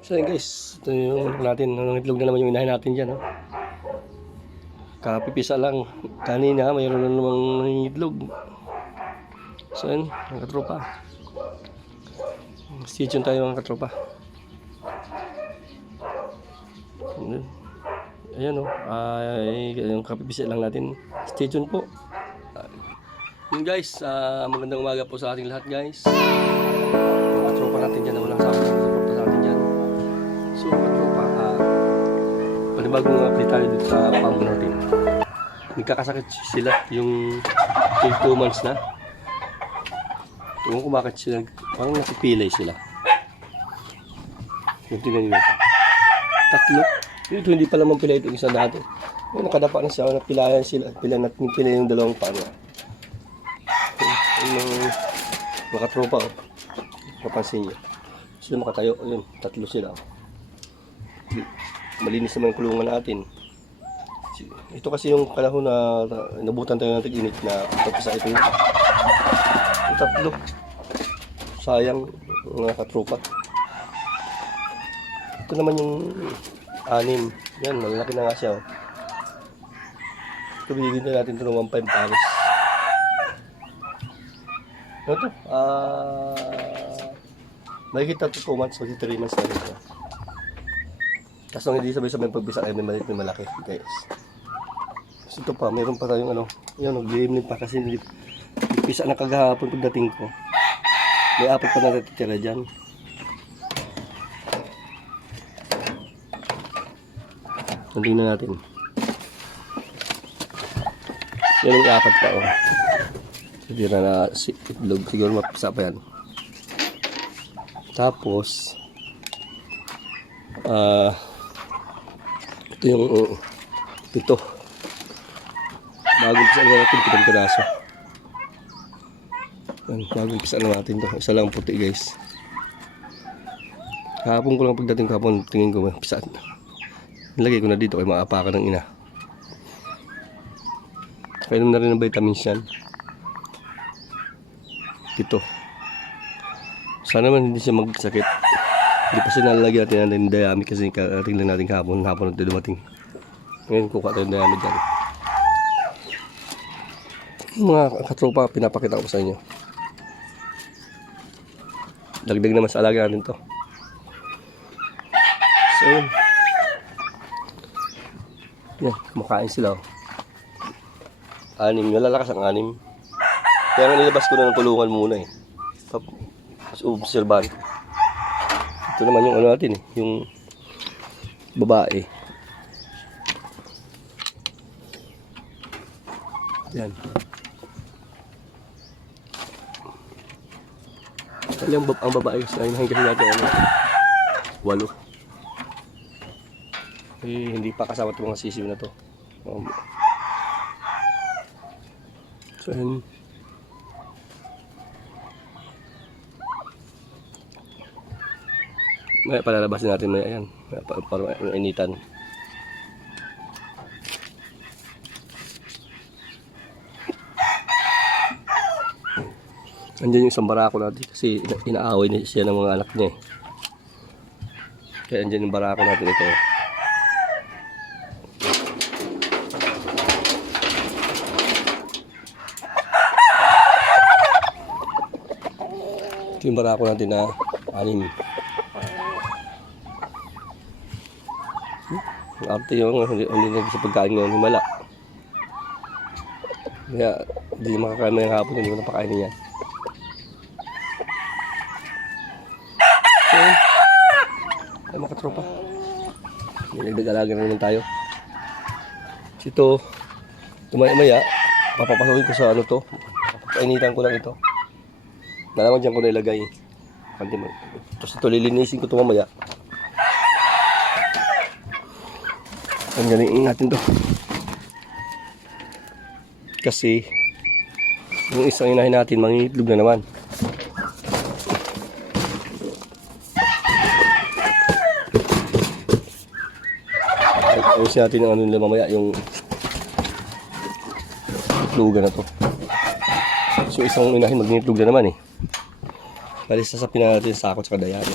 So yun guys, ito yung natin, itlog na naman yung inahin natin dyan. Oh. Kapipisa lang, kanina mayroon na namang itlog. So yun, mga katropa. Stay tuned tayo mga katropa. Ayan o, yung kapipisa lang natin. Stay tuned po. Yun guys, magandang umaga po sa ating lahat guys. Mga katropa natin dyan na walang sabi ng suporta sa atin dyan. So mga katropa, panibagong update tayo dito sa pamo natin. Nagkakasakit sila yung 2 months na. Ewan ko bakit sila, parang nakipilay sila. Yung tinan nyo. 3. Ito hindi pa naman pila itong isa dati. Yung nakadapa na siya, napilayan sila. Pila yung dalawang pano. Yung mga tropa, oh. Kapansin nyo. Sila makatayo, yun, 3 sila. Malinis naman yung kulungan natin. Ito kasi yung panahon na nabutan tayo ng tig-init na tapos ito yung 3. Sayang mga katropa. Ito naman yung 6. Yan, malalaki na nga siya. Oh. Ito binigyan na natin ito ng 1.5 pares. Ano ito? Makikita ito 2 months, magiging 3 months na rin ito. Kaso hindi sabay-sabay pagbisa kayo, may maliit, may malaki guys. So ito pa, mayroon pa tayong ano, yun, nag-limit pa kasi pisa na kagahapon pagdating ko. May 4 pa na natitira dyan. Tingnan natin. Yan yung 4 pa oh. Natitira na itlog, siguro mapisa pa yan. Tapos ito yung 7. Bagong pisa na natin 7 piraso. Bagong pisa na natin to. Isa lang puti guys. Kahapon ko lang pagdating kahapon, tingin ko pisaan. Nilagay ko na dito kay maapakan ng ina. Kainom na rin ng vitamins yan. 7. Sana naman hindi siya magsakit. Hindi pa siya nalalagyan natin ng dayami kasi karating lang natin kahapon. Hapon natin dumating. Ngayon kuka tayo ng dayami dyan. Mga katropa, pinapakita ko sa inyo. Dagdag naman sa alaga natin to. So yun. Yan, kumakain sila oh. 6, nalalakas ang 6. Kaya nilabas ko na ng kulungan muna eh. Tapos obserban. Ito naman yung ano natin eh, yung babae. Yan. Ang babae sa inahin kasi natin ano, 8. Eh, hindi pa kasama itong mga sisiw na to. So yun. May palalabasin natin maya yan. Para initan. Andiyan yung isang barako natin kasi inaaway niya siya ng mga anak niya eh. Kaya andiyan yung barako natin ito. Ito yung barako natin na 6. Arte yung hindi sa pagkain ngayon himala. Kaya hindi makakain mo yung hapon, hindi mo napakainin yan. So, ay mga katropa, nilagdag-alaga na naman tayo. Ito, tumaya-maya, papapasukin ko sa ano to, painitan ko lang ito. Nalaman dyan ko nilagay. Tapos ito, lilinisin ko ito mamaya. Ganyan natin to. Kasi, yung isang inahin natin, mangingitlog na naman. Ayusin natin ang ano nila mamaya, yung itlogan na to. So isang inahin mag-itlog na naman eh. Bali sasapin na natin sa sako at dayami.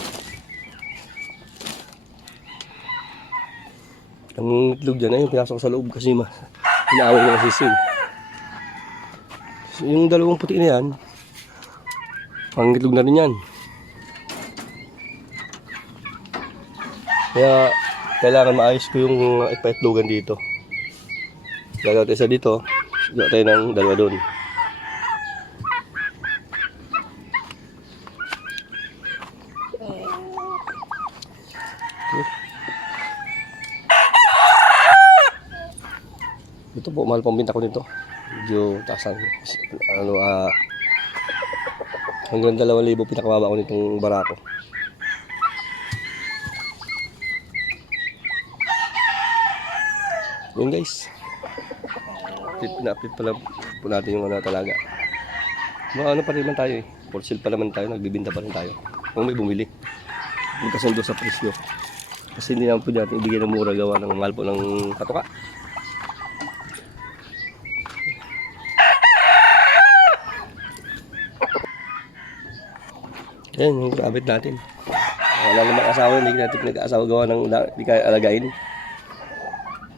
Ang itlog dyan ay yung pinasok sa loob kasi inaaway ng sisiw. So, yung dalawang puti na yan, ang itlog na rin yan. Kaya kailangan maayos ko yung ipa-itlogan dito. Gagawin tayo isa dito, gagawin tayo ng dalawa doon. Ito po, mahal pang binta ko nito. Medyo tasan. Hanggang 2,000 pinakababa ko nitong barako. Yun guys. Update pala po natin yung talaga. Ano pa rin man tayo eh. For sale pa naman tayo, nagbibinta pa rin tayo. Kung may bumili. Magkasundo sa presyo. Kasi hindi naman po natin ibigay ng mura gawa ng mahal po ng katuka. Yan yung abit natin. Wala naman asawa, hindi natin nag-asawa gawa ng hindi kaya alagain.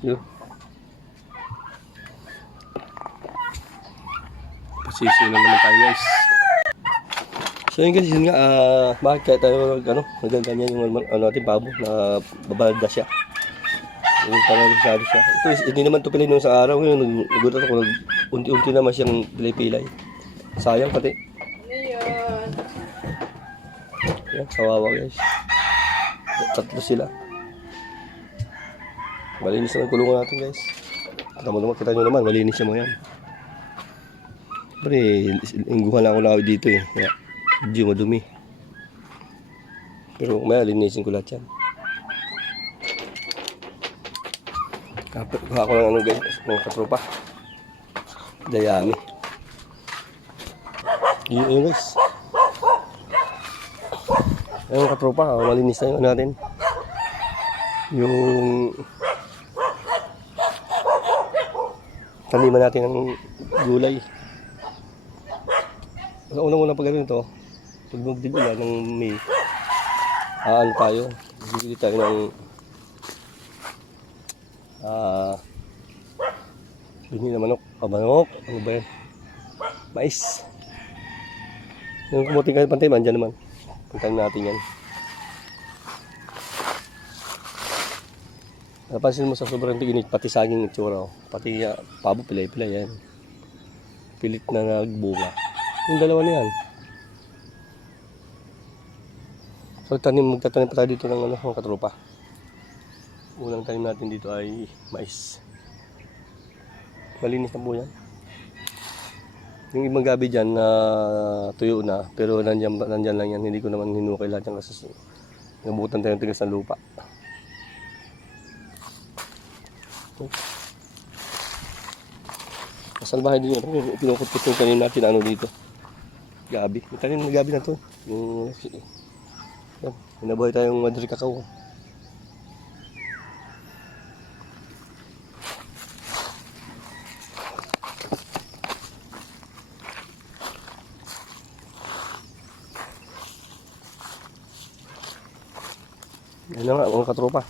Yun. Pasisi na naman tayo guys. So yun guys, yun nga, bakit kaya tayo nagaganyan yung natin pabo na babalda siya. Yung parang nagsari siya. Ito, hindi naman ito pilay nung sa araw. Ngayon, nagulat ako, unti-unti naman siyang pilay-pilay. Sayang pati. Yan, kawawa guys. Tatlo sila. Malinis naman kulungan natin guys. Kita nyo naman, malinis siya mo yan. Pero ingguhan lang ako lang dito eh. Kaya, medyo madumi. Pero may linisin ko lahat yan. Kuha ko lang guys, mga katropa. Dayami. Yun guys. Ayun katropa, malinis na yung natin. Yung taniman natin ng gulay. Unang-unang pag ito, pag magdigula ng May, tayo. Bibili tayo ng bini na manok. Manok, ano ba yan? Mais. Yung kumuting kayo pantay, mandyan naman. Puntahan natin yan. Napansin mo sa sobrang tiginit, pati saging itsura. Pati pabo, pilay-pilay yan. Pilit na nagbunga. Yung dalawa na yan. So magtatanim pa tayo dito ng mga katropa. Unang tanim natin dito ay mais. Malinis na po yan. Yung ibang gabi dyan na tuyo na, pero nandyan lang yan. Hindi ko naman hinukay lahat yan kasi nabutan tayo ng tigas ng lupa. Masalbahay din yun. Pinukot-kot yung tanim natin dito. Gabi. May tanim ng gabi na to. Yung hinabuhay tayong Madrid Cacao. Yan na nga mga katropa.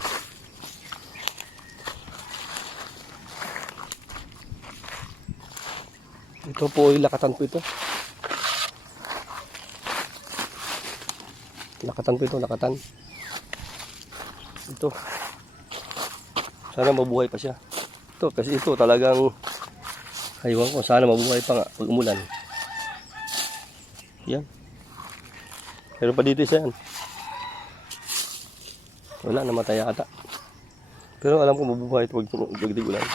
Ito po ay lakatan po ito. Lakatan. Ito. Sana mabuhay pa siya. Ito, kasi ito talagang haywan ko. Sana mabuhay pa nga pag umulan. Yan. Pero pa dito isa yan. Wala, namatay ata. Pero alam ko mabubuhay ito pag ulan.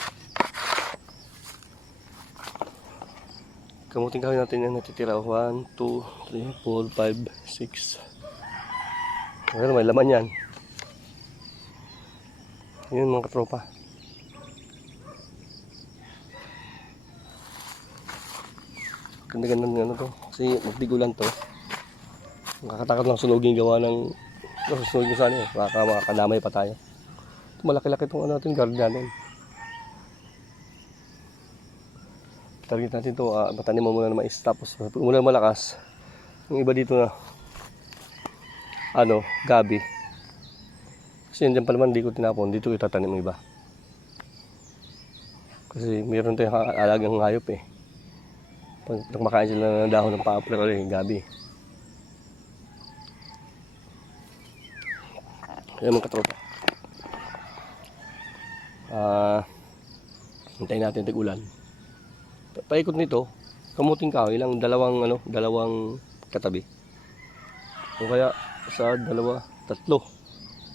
Kamuting kawin natin yung natitira. 1, 2, 3, 4, 5, 6. Pero may laman yan. Yun mga katropa. Ganda-ganda ng ano to. Kasi magbigulan to. Nakakatakot lang sunugin gawa ng sunugin sana eh. Baka makakadamay pa tayo. Ito, malaki-laki itong natin garden natin. Target natin ito. Matanim mo muna na mais. Tapos muna malakas. Yung iba dito na gabi. Kasi yan dyan pa naman, hindi ko tinapon. Dito itatanim ng iba. Kasi mayroon tayong alagang hayop eh. Pag kumakain sila ng dahon ng poplar o gabi. Kaya mga katropa. Hintayin natin tag-ulan. Paikot nito, kamuting kahoy lang, dalawang katabi. O kaya sa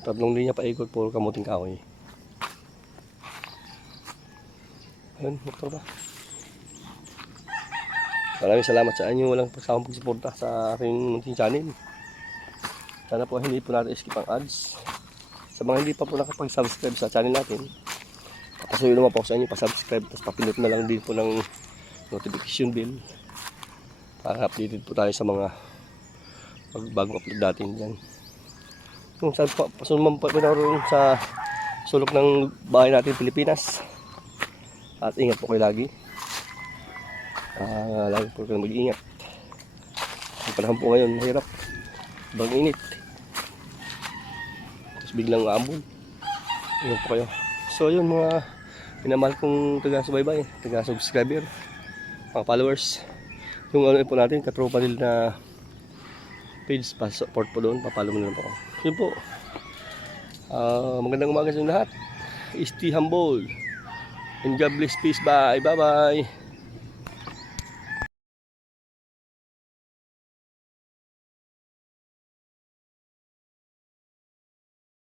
tatlong linya paikot puro kamuting kahoy. Ayun, mga katropa. Maraming salamat sa inyo walang pagsawang pagsuporta sa aking munting channel. Sana po hindi po natin skip ang ads. Sa mga hindi pa po nakapag-subscribe sa channel natin, papasuyo naman po sa inyo pa-subscribe, tapos papindot na lang din po ng notification bell para updated po tayo sa mga bagong upload natin dyan. Kung saan pa naman po naroon sa sulok ng bahay natin Pilipinas. At ingat po kayo lagi. Lagi po kayo mag-iingat. Ang panahon po ngayon mahirap, bang init, tapos biglang aambon. Ingat po kayo. So yun mga pinamahal kong taga-subaybay, taga-subscriber, mga followers, yung ano po natin, katropa nila na page, pa-support po doon, papalo mo na lang po. Yun po. Magandang umaga sa inyo lahat. Stay humble and God bless, peace, bye bye.